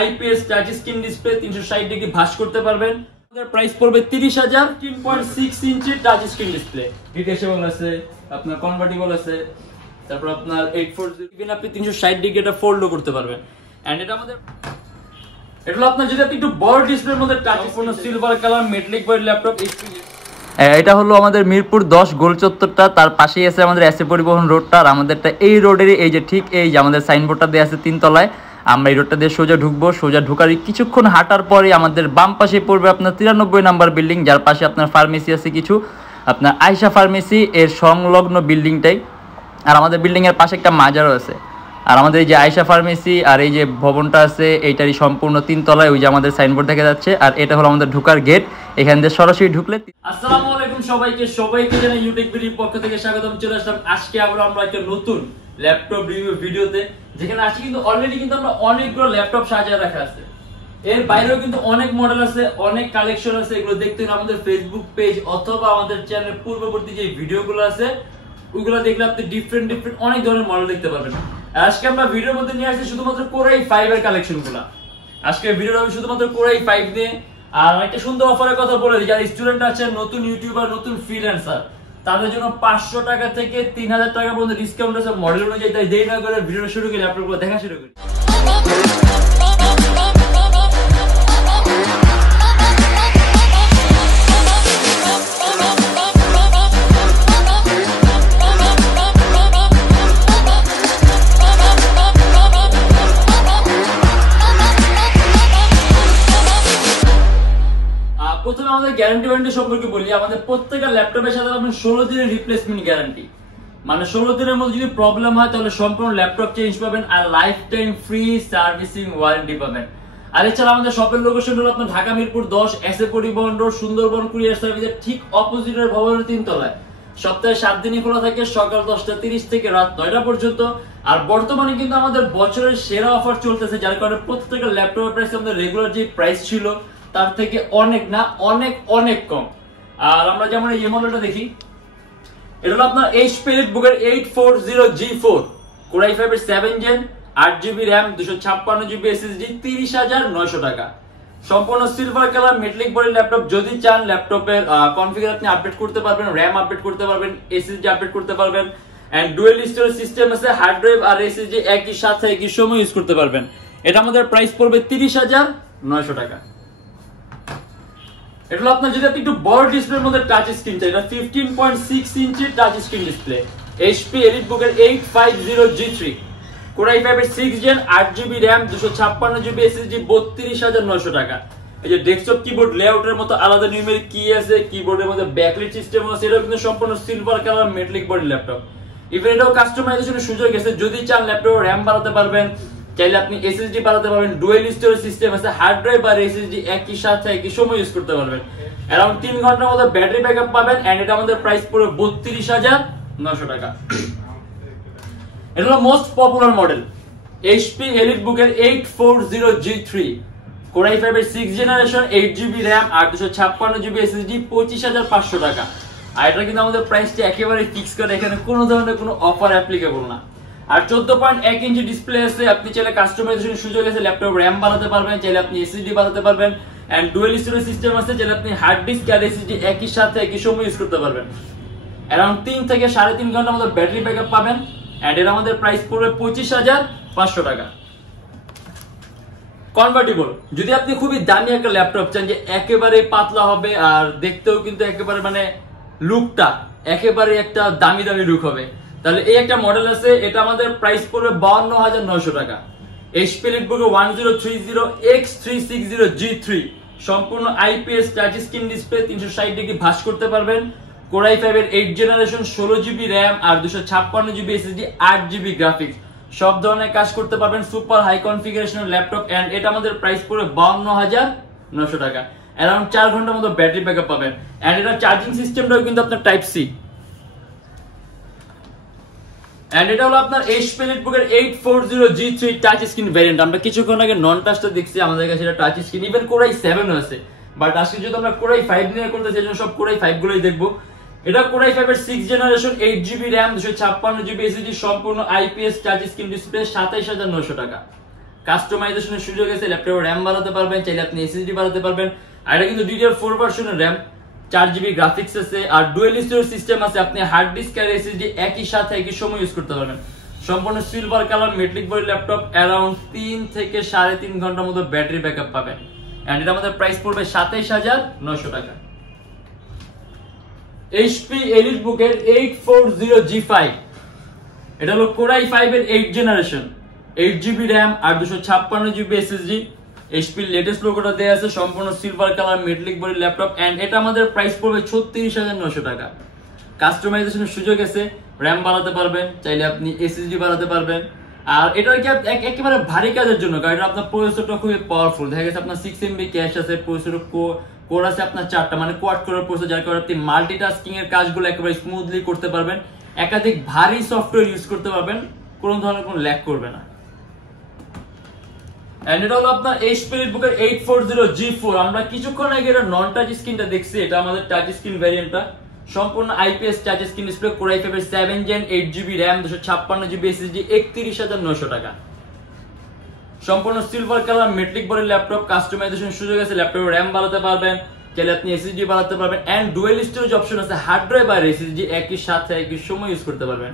IPS touch screen display 360 degree ভাঁজ করতে পারবেন। আমাদের প্রাইস পড়বে 30,000। 3.6 ইঞ্চি টাচ স্ক্রিন ডিসপ্লে, ডিটেচেবল আছে, আপনার কনভার্টিবল আছে, তারপর আপনার 840 ইভেন আপনি 360 ডিগ্রি এটা ফোল্ডও করতে পারবেন। এন্ড এটা আমাদের এটা হলো আপনার যদি আপনি একটু বড় ডিসপ্লের মধ্যে টাচ সম্পূর্ণ silver colour metallic body laptop. এটা হলো আমাদের মিরপুর 10 গোল চত্বরটা, তার পাশেই আছে আমাদের এসএ পরিবহন রোডটা। আর আমাদেরটা এই রোডেরই এই যে ঠিক এই যে আমাদের সাইনবোর্ডটা দেওয়া আছে 3 তলায়। আমরা এই রোডটা দিয়ে সোজা ঢুকবো, সোজা ঢুকার কিছুক্ষণ হাঁটার পরে আমাদের বাম পাশে পড়বে আপনার 93 নাম্বার বিল্ডিং, যার পাশে আপনার ফার্মেসি আছে কিছু, আপনার আয়শা ফার্মেসি এর সংলগ্ন বিল্ডিংটাই। আর আমাদের বিল্ডিং এর পাশে একটা মাজারও আছে। আর আমাদের এই যে আয়শা ফার্মেসি আর এই যে ভবনটা আছে এইটারই সম্পূর্ণ 3 তলায় ওই যে আমাদের সাইনবোর্ড দেখা যাচ্ছে। আর এটা হলো আমাদের ঢোকার গেট, এখান দিয়ে সরাসরি ঢুকলে। আসসালামু আলাইকুম সবাইকে জানাই ইউটেকবিডির পক্ষ থেকে স্বাগতম। চলে আসলাম আজকে আমরা একটা নতুন ল্যাপটপ রিভিউ ভিডিওতে, যেখানে আজকে কিন্তু অলরেডি কিন্তু আমরা অনেকগুলো ল্যাপটপ সাজিয়ে রাখা আছে। এর বাইরেও কিন্তু অনেক মডেল আছে, অনেক কালেকশন আছে। এগুলো দেখতে হলে আমাদের ফেসবুক পেজ অথবা আমাদের চ্যানেলের পূর্ববর্তী যে ভিডিওগুলো আছে ওইগুলো দেখলে আপনি ডিফারেন্ট অনেক ধরনের মডেল দেখতে পারবেন। আজকে আমরা ভিডিওর মধ্যে নিয়ে আসছি শুধুমাত্র Core i5 এর কালেকশনগুলো। আজকে ভিডিওটা হবে শুধুমাত্র Core i5 নিয়ে। আর একটা সুন্দর অফারের কথা বলে দিই, যারা স্টুডেন্ট আছেন, নতুন ইউটিউবার, নতুন ফ্রিল্যান্সার, তাদের জন্য 500 টাকা থেকে 3000 টাকা পর্যন্ত ডিসকাউন্ট আছে মডেল অনুযায়ী। তাই দেরি না করে ভিডিওটা শুরু করি, ল্যাপটপগুলো দেখা শুরু করি। প্রথমে আমাদের গ্যারান্টি ওয়ারেন্টি সম্পর্কে বলি। আমাদের প্রত্যেকটা ল্যাপটপের সাথে আপনার 16 দিনের রিপ্লেসমেন্ট গ্যারান্টি, মানে 16 দিনের মধ্যে যদি প্রবলেম হয় তাহলে সম্পূর্ণ ল্যাপটপ চেঞ্জ পাবেন আর lifetime free servicing warranty পাবেন। আর এছাড়া আমাদের শপের লোকেশন হলো আপনার ঢাকা মিরপুর 10 এসএ পরিবহন রোড, সুন্দরবন কুরিয়ার সার্ভিসের ঠিক অপোজিটের ভবনের 3 তলায়। সপ্তাহে 7 দিনই খোলা থাকে, সকাল 10:30 থেকে রাত 9টা পর্যন্ত। আর বর্তমানে কিন্তু আমাদের বছরের সেরা অফার চলতেছে, যার কারণে প্রত্যেকটা ল্যাপটপের প্রাইস আমাদের রেগুলার যে প্রাইস ছিল তার থেকে অনেক না অনেক কম। আর আমরা যেমন এই মডেলটা দেখি, এটা হলো আপনার Hp-Dell-Lenovo 840G4 Core i5 এর 7 gen, 8GB RAM, 256GB SSD, 30,900 টাকা। সম্পূর্ণ silver colour metallic body laptop. যদি চান ল্যাপটপের কনফিগার আপনি আপডেট করতে পারবেন, RAM আপডেট করতে পারবেন, SSD আপডেট করতে পারবেন। এন্ড ডুয়াল স্টোরেজ সিস্টেম আছে, হার্ড ড্রাইভ আর SSD একই সাথে একই সময় ইউজ করতে পারবেন। এটা আমাদের প্রাইস পড়বে 30,900 টাকা। এটা হলো আপনার যদি আপনি একটু বড় ডিসপ্লের মধ্যে টাচ স্ক্রিন চাই, এটা 15.6 ইঞ্চি touch screen display. Hp-Dell-Lenovo 850G3 Core i5 এর 6 gen, 8GB RAM, 256GB SSD, 32,900 টাকা। এই যে ডেস্কটপ কিবোর্ড লেআউটের মতো আলাদা নিউমেরিক কি আছে, কিবোর্ডের মধ্যে ব্যাকলাইট সিস্টেম আছে। এটা কিন্তু সম্পূর্ণ silver colour metallic body laptop. Even এটাও কাস্টমাইজেশনের সুযোগ আছে, যদি চান ল্যাপটপে RAM বাড়াতে পারবেন, চাইলে আপনি SSD বাড়াতে পারবেন, ডুয়াল স্টোরেজ সিস্টেম আছে, হার্ড ড্রাইভ আর SSD একই সাথে একই সময় ইউজ করতে পারবেন। अराउंड 3 ঘন্টার মতো ব্যাটারি ব্যাকআপ পাবেন। এন্ড এটা আমাদের প্রাইস পুরো 32,900 টাকা। এটা হলো most popular model Hp-Dell-Lenovo 840G3 Core i5 এর 6 জেনারেশন, 8GB RAM আর 256GB SSD, 25,500 টাকা। আর এটা কিন্তু আমাদের প্রাইসটা একেবারে ফিক্স করে, এখানে কোনো ধরনের কোনো অফার অ্যাপ্লিকেবল না। আর 14.1 ইঞ্চি ডিসপ্লে আছে, আপনি চাইলে কাস্টমাইজেশন সুযোগ আছে, ল্যাপটপ RAM বাড়াতে পারবেন, চাইলে আপনি SSD বাড়াতে পারবেন। এন্ড ডুয়াল স্টোরেজ সিস্টেম আছে, চাইলে আপনি হার্ড ডিস্ক আর SSD একই সাথে একই সময় ইউজ করতে পারবেন। अराउंड 3 থেকে 3.5 ঘন্টার মতো ব্যাটারি ব্যাকআপ পাবেন। এন্ড এর আমাদের প্রাইস পড়বে 25,500 টাকা। কনভার্টিবল, যদি আপনি খুবই দামি একটা ল্যাপটপ চান যে একেবারে পাতলা হবে আর দেখতেও কিন্তু একেবারে মানে লুকটা একেবারে একটা দামি লুক হবে, তাহলে এই একটা মডেল আছে। এটা আমাদের প্রাইস পড়বে 52,900 টাকা। Hp-Dell-Lenovo 1030X360G3 সম্পূর্ণ IPS touch screen display, 360 degree ভাঁজ করতে পারবেন। Core i5 এর 8 জেনারেশন, 16GB RAM আর 256GB SSD, 8GB গ্রাফিক্স, সব ধরনের কাজ করতে পারবেন। সুপার হাই কনফিগারেশনের ল্যাপটপ। এন্ড এটা আমাদের প্রাইস পড়বে 52,900 টাকা। अराउंड 4 ঘন্টার মতো ব্যাটারি ব্যাকআপ পাবেন। এন্ড এটা চার্জিং সিস্টেমটাও কিন্তু আপনার টাইপ সি। এন্ড এটা হলো আপনার Hp-Dell-Lenovo 840G3 touch screen variant. আমরা কিছুক্ষণ আগে নন টাচটা দেখছি, আমাদের কাছে এটা touch screen, even Core i7 আছে। বাট আজকে যদি আমরা Core i5 নিয়ে করতেছি, সেজন্য সব Core i5 গুলোই দেখবো। এটা Core i5 এর 6 generation, 8GB RAM, 256GB SSD, সম্পূর্ণ আইপিএস টাচ স্ক্রিন ডিসপ্লে, 27,900 টাকা। কাস্টমাইজেশনের সুযোগ আছে, ল্যাপটপে র্যাম বাড়াতে পারবেন, চাইলে আপনি এসএসডি বাড়াতে পারবেন। আর এটা কিন্তু DDR4 ভার্সনের র্যাম, 4GB গ্রাফিক্স আছে, আর ডুয়াল স্টোরেজ সিস্টেম আছে। আপনি হার্ড ডিস্ক আর এসএসডি একই সাথে একই সময় ইউজ করতে পারবেন। সম্পূর্ণ silver colour metallic body laptop, around 3 থেকে 3.5 ঘন্টার মতো ব্যাটারি ব্যাকআপ পাবেন। এন্ড এটা আমাদের প্রাইস পড়বে 27900 টাকা। HP EliteBook এর 840G5, এটা হলো Core i5 এর 8 জেনারেশন, 8GB RAM আর 256GB SSD। HP লেটেস্ট লোগোটা দেয়া আছে, সম্পূর্ণ silver colour metallic body laptop. And এটা আমাদের প্রাইস পড়বে 36900 টাকা। কাস্টমাইজেশনের সুযোগ আছে, র্যাম বাড়াতে পারবেন, চাইলে আপনি এসএসডি বাড়াতে পারবেন। আর এটা কি একেবারে ভারী কাজের জন্য, কারণ এটা আপনার প্রসেসরটা খুবই পাওয়ারফুল। দেখা গেছে আপনার 6MB ক্যাশ আছে, প্রসেসর কোর আছে আপনার 4টা, মানে কোয়াড কোরের প্রসেসর, যার কারণে আপনি মাল্টিটাস্কিং এর কাজগুলো একেবারে স্মুথলি করতে পারবেন। একাধিক ভারী সফটওয়্যার ইউজ করতে পারবেন, কোনো ধরনের কোনো ল্যাগ করবে না। এন্ড এটা হলো আপনার HP EliteBook এর 840G4। আমরা কিছুক্ষণ আগে এটা নন টাচ স্ক্রিনটা দেখছি, এটা আমাদের টাচ স্ক্রিন ভ্যারিয়েন্টটা। সম্পূর্ণ IPS touch screen display, Core i5 এর 7 Gen, 8GB RAM, 256GB SSD, 31900 টাকা। সম্পূর্ণ silver colour metallic body laptop, customisation সুযোগ আছে, ল্যাপটপে র্যাম বাড়াতে পারবেন, চাইলে আপনি এসএসডি বাড়াতে পারবেন। এন্ড ডুয়াল স্টোরেজ অপশন আছে, হার্ড ড্রাইভ আর এসএসডি একই সাথে একই সময় ইউজ করতে পারবেন।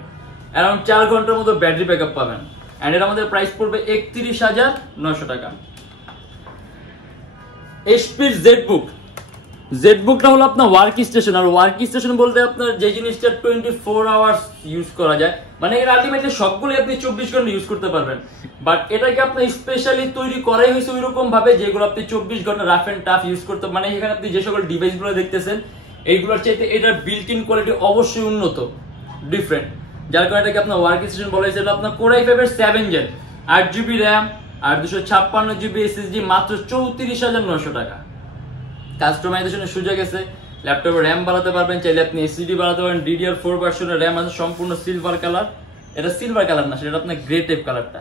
অ্যারাউন্ড 4 ঘন্টার মতো ব্যাটারি ব্যাকআপ পাবেন। এন্ড এটা আমাদের প্রাইস পড়বে 31900 টাকা। HP ZBookটা হলো আপনার ওয়ার্ক স্টেশন। আর ওয়ার্ক স্টেশন বলতে আপনার যে জিনিসটা 24 আওয়ার্স ইউজ করা যায়, মানে এর আলটিমেটলি সবগুলো আপনি 24 ঘন্টা ইউজ করতে পারবেন। বাট এটাকে আপনি স্পেশালি তৈরি করাই হয়েছে ওইরকম ভাবে যেগুলো আপনি 24 ঘন্টা রাফ এন্ড টাফ ইউজ করতে, মানে এখানে আপনি যে সকল ডিভাইসগুলো দেখতেছেন এইগুলোর চাইতে এটার বিল্ট ইন কোয়ালিটি অবশ্যই উন্নত, ডিফারেন্ট, যার কারণে এটাকে আপনার ওয়ার্ক স্টেশন বলা হয়েছে। আপনার Core i5 এর 7 Gen, 8GB RAM আর 256GB SSD, মাত্র 34900 টাকা। কাস্টমাইজেশনের সুযোগ আছে, ল্যাপটপে র্যাম বাড়াতে পারবেন, চাইলে আপনি এসএসডি বাড়াতে পারবেন। DDR4 ভার্সনের র্যাম আছে, সম্পূর্ণ সিলভার কালার। এটা সিলভার কালার না, সেটা আপনার গ্রে টাইপ কালারটা।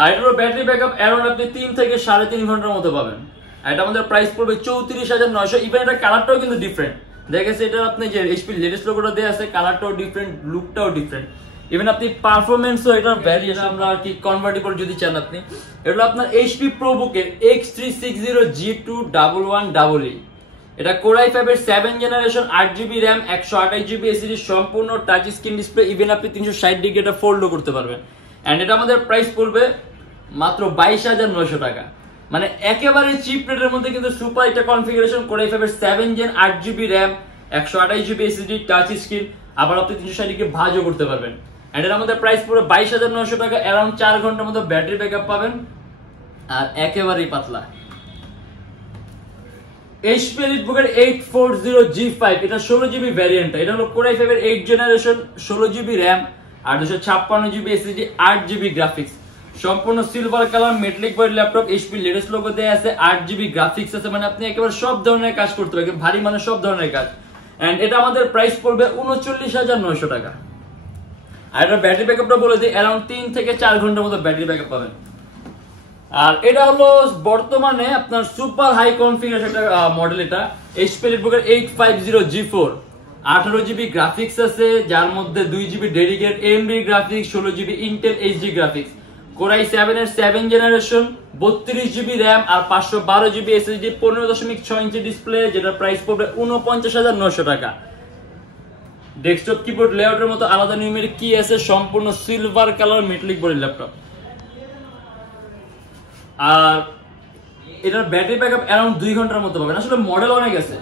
আর এটার ব্যাটারি ব্যাকআপ অ্যারাউন্ড আপনি 3 থেকে 3.5 ঘন্টার মতো পাবেন। আর এটা আমাদের প্রাইস পড়বে 34900। ইভেন এটা কালারটাও কিন্তু ডিফারেন্ট, দেখা গেছে এটা আপনি যে HP লেটেস্ট লোগোটা দেয়া আছে, কালারটাও ডিফারেন্ট, লুকটাও ডিফারেন্ট। ইভেন আপনি পারফরম্যান্সও এটার ভ্যারিয়েশন আমরা আর কি কনভার্টেবল যদি চান আপনি, এটা আপনার HP ProBook এর X360G21188। এটা Core i5 এর 7 generation, 8GB RAM, 128GB SSD, সম্পূর্ণ টাচ স্ক্রিন ডিসপ্লে। ইভেন আপনি 360 ডিগ্রি এটা ফোল্ডও করতে পারবেন। এন্ড এটা আমাদের প্রাইস পড়বে মাত্র 22900 টাকা। মানে একেবারে চিপ রেটের মধ্যে কিন্তু সুপার একটা কনফিগারেশন, Core i5 এর 7 Gen, 8GB RAM, 128GB SSD, touch screen, আবার আপনি 360 ডিগ্রি ভাঁজও করতে পারবেন। এন্ড এর আমাদের প্রাইস পড়বে 22900 টাকা। অ্যারাউন্ড 4 ঘন্টার মতো ব্যাটারি ব্যাকআপ পাবেন, আর একেবারেই পাতলা। HP EliteBook এর 840G5, এটা 16GB ভ্যারিয়েন্ট। এটা হলো Core i5 এর 8 জেনারেশন, 16GB RAM আর 256GB SSD, 8GB গ্রাফিক্স। সম্পূর্ণ silver colour metallic body laptop, HP latest logo দেয়া আছে, 8GB গ্রাফিক্স আছে, মানে আপনি একেবারে সব ধরনের কাজ করতে পারবেন, ভারী মানে সব ধরনের কাজ। এন্ড এটা আমাদের প্রাইস পড়বে 39900 টাকা। আর এটা ব্যাটারি ব্যাকআপটা বলে দিই, অ্যারাউন্ড 3 থেকে 4 ঘন্টার মতো ব্যাটারি ব্যাকআপ পাবেন। আর এটা হলো বর্তমানে আপনার সুপার হাই কনফিগারেশন একটা মডেল। এটা HP EliteBook এর 850G4, 18GB গ্রাফিক্স আছে, যার মধ্যে 2GB dedicated AMD graphics, 16GB Intel HD graphics. Core i7 এর 7 জেনারেশন, 32GB RAM আর 512GB SSD, 15.6 ইঞ্চি ডিসপ্লে, যেটা প্রাইস পড়বে 49900 টাকা। ডেস্কটপ কিবোর্ড লেআউটের মতো আলাদা নিউমেরিক কি আছে, সম্পূর্ণ silver colour metallic body laptop. আর এটার ব্যাটারি ব্যাকআপ অ্যারাউন্ড 2 ঘন্টার মতো পাবেন। আসলে মডেল অনেক আছে,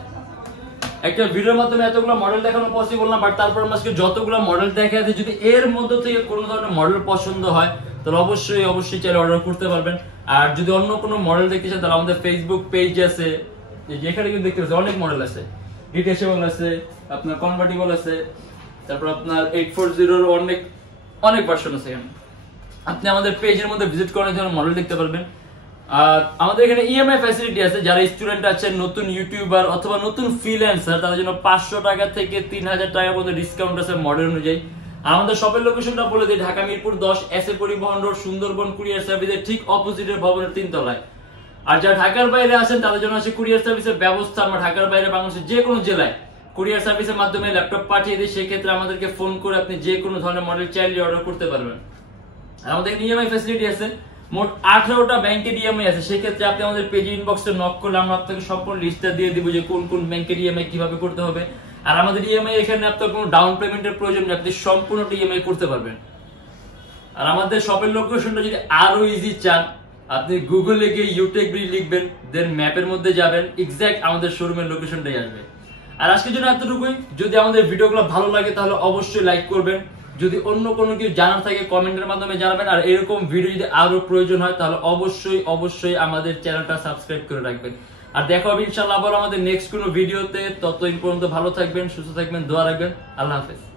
একটা ভিডিওর মাধ্যমে এতগুলো মডেল দেখানো পসিবল না, বাট তারপর আজকে যতগুলো মডেল দেখা আছে, যদি এর মধ্যে থেকে কোনো ধরনের মডেল পছন্দ হয় তাহলে অবশ্যই চাইলে অর্ডার করতে পারবেন। আর যদি অন্য কোনো মডেল দেখতে চান তাহলে আমাদের ফেসবুক পেজ আছে, যেখানে কিন্তু দেখতে পাচ্ছেন অনেক মডেল আছে, ডিটেচেবল আছে, আপনার কনভার্টেবল আছে, তারপর আপনার 840 অনেক ভার্সন আছে। আপনি আমাদের পেজের মধ্যে ভিজিট করে মডেল দেখতে পারবেন। আর আমাদের এখানে ইএমআই ফ্যাসিলিটি আছে, যারা স্টুডেন্ট আছেন, নতুন ইউটিউবার অথবা নতুন ফ্রিল্যান্সার, তাদের জন্য 500 টাকা থেকে 3000 টাকা পর্যন্ত ডিসকাউন্ট আছে মডেল অনুযায়ী। আর আমাদের শপের লোকেশনটা বলে দিই, ঢাকা মিরপুর 10 এসএ পরিবহন রোড, সুন্দরবন কুরিয়ার সার্ভিসের ঠিক অপোজিটের ভবনের 3 তলায়। আর যারা ঢাকার বাইরে আছেন তাদের জন্য আছে কুরিয়ার সার্ভিসের ব্যবস্থা। আমরা ঢাকার বাইরে বাংলাদেশের যে কোনো জেলায় কুরিয়ার সার্ভিসের মাধ্যমে ল্যাপটপ পাঠিয়ে দিই, সেক্ষেত্রে আমাদেরকে ফোন করে আপনি যে কোনো ধরনের মডেল চাইলে অর্ডার করতে পারবেন। আর আমাদের ইএমআই ফ্যাসিলিটি আছে, মোট 18টা ব্যাংকের ইএমআই আছে। সেক্ষেত্রে আপনি আমাদের পেজ ইনবক্সে নক করলে আমরা আপনাকে সম্পূর্ণ লিস্টটা দিয়ে দিব যে কোন কোন ব্যাংকের ইএমআই কিভাবে করতে হবে। আর আমাদের ইএমআই এখানে আপনার কোনো ডাউন পেমেন্টের প্রয়োজন নেই, আপনি সম্পূর্ণটা ইএমআই করতে পারবেন। আর আমাদের শপের লোকেশনটা যদি আরো ইজি চান, আপনি গুগলে গিয়ে ইউটেকবি লিখবেন, দেন ম্যাপের মধ্যে যাবেন, এক্সাক্ট আমাদের শোরুমের লোকেশনটাই আসবে। আর আজকের জন্য এতটুকুই। যদি আমাদের ভিডিওগুলো ভালো লাগে তাহলে অবশ্যই লাইক করবেন। যদি অন্য কোনো কিছু জানার থাকে কমেন্টের মাধ্যমে জানাবেন। আর এরকম ভিডিও যদি আরো প্রয়োজন হয় তাহলে অবশ্যই আমাদের চ্যানেলটা সাবস্ক্রাইব করে রাখবেন। আর দেখা হবে ইনশাআল্লাহ আবার আমাদের নেক্সট কোনো ভিডিওতে। ততদিন পর্যন্ত ভালো থাকবেন, সুস্থ থাকবেন, দোয়া রাখবেন। আল্লাহ হাফেজ।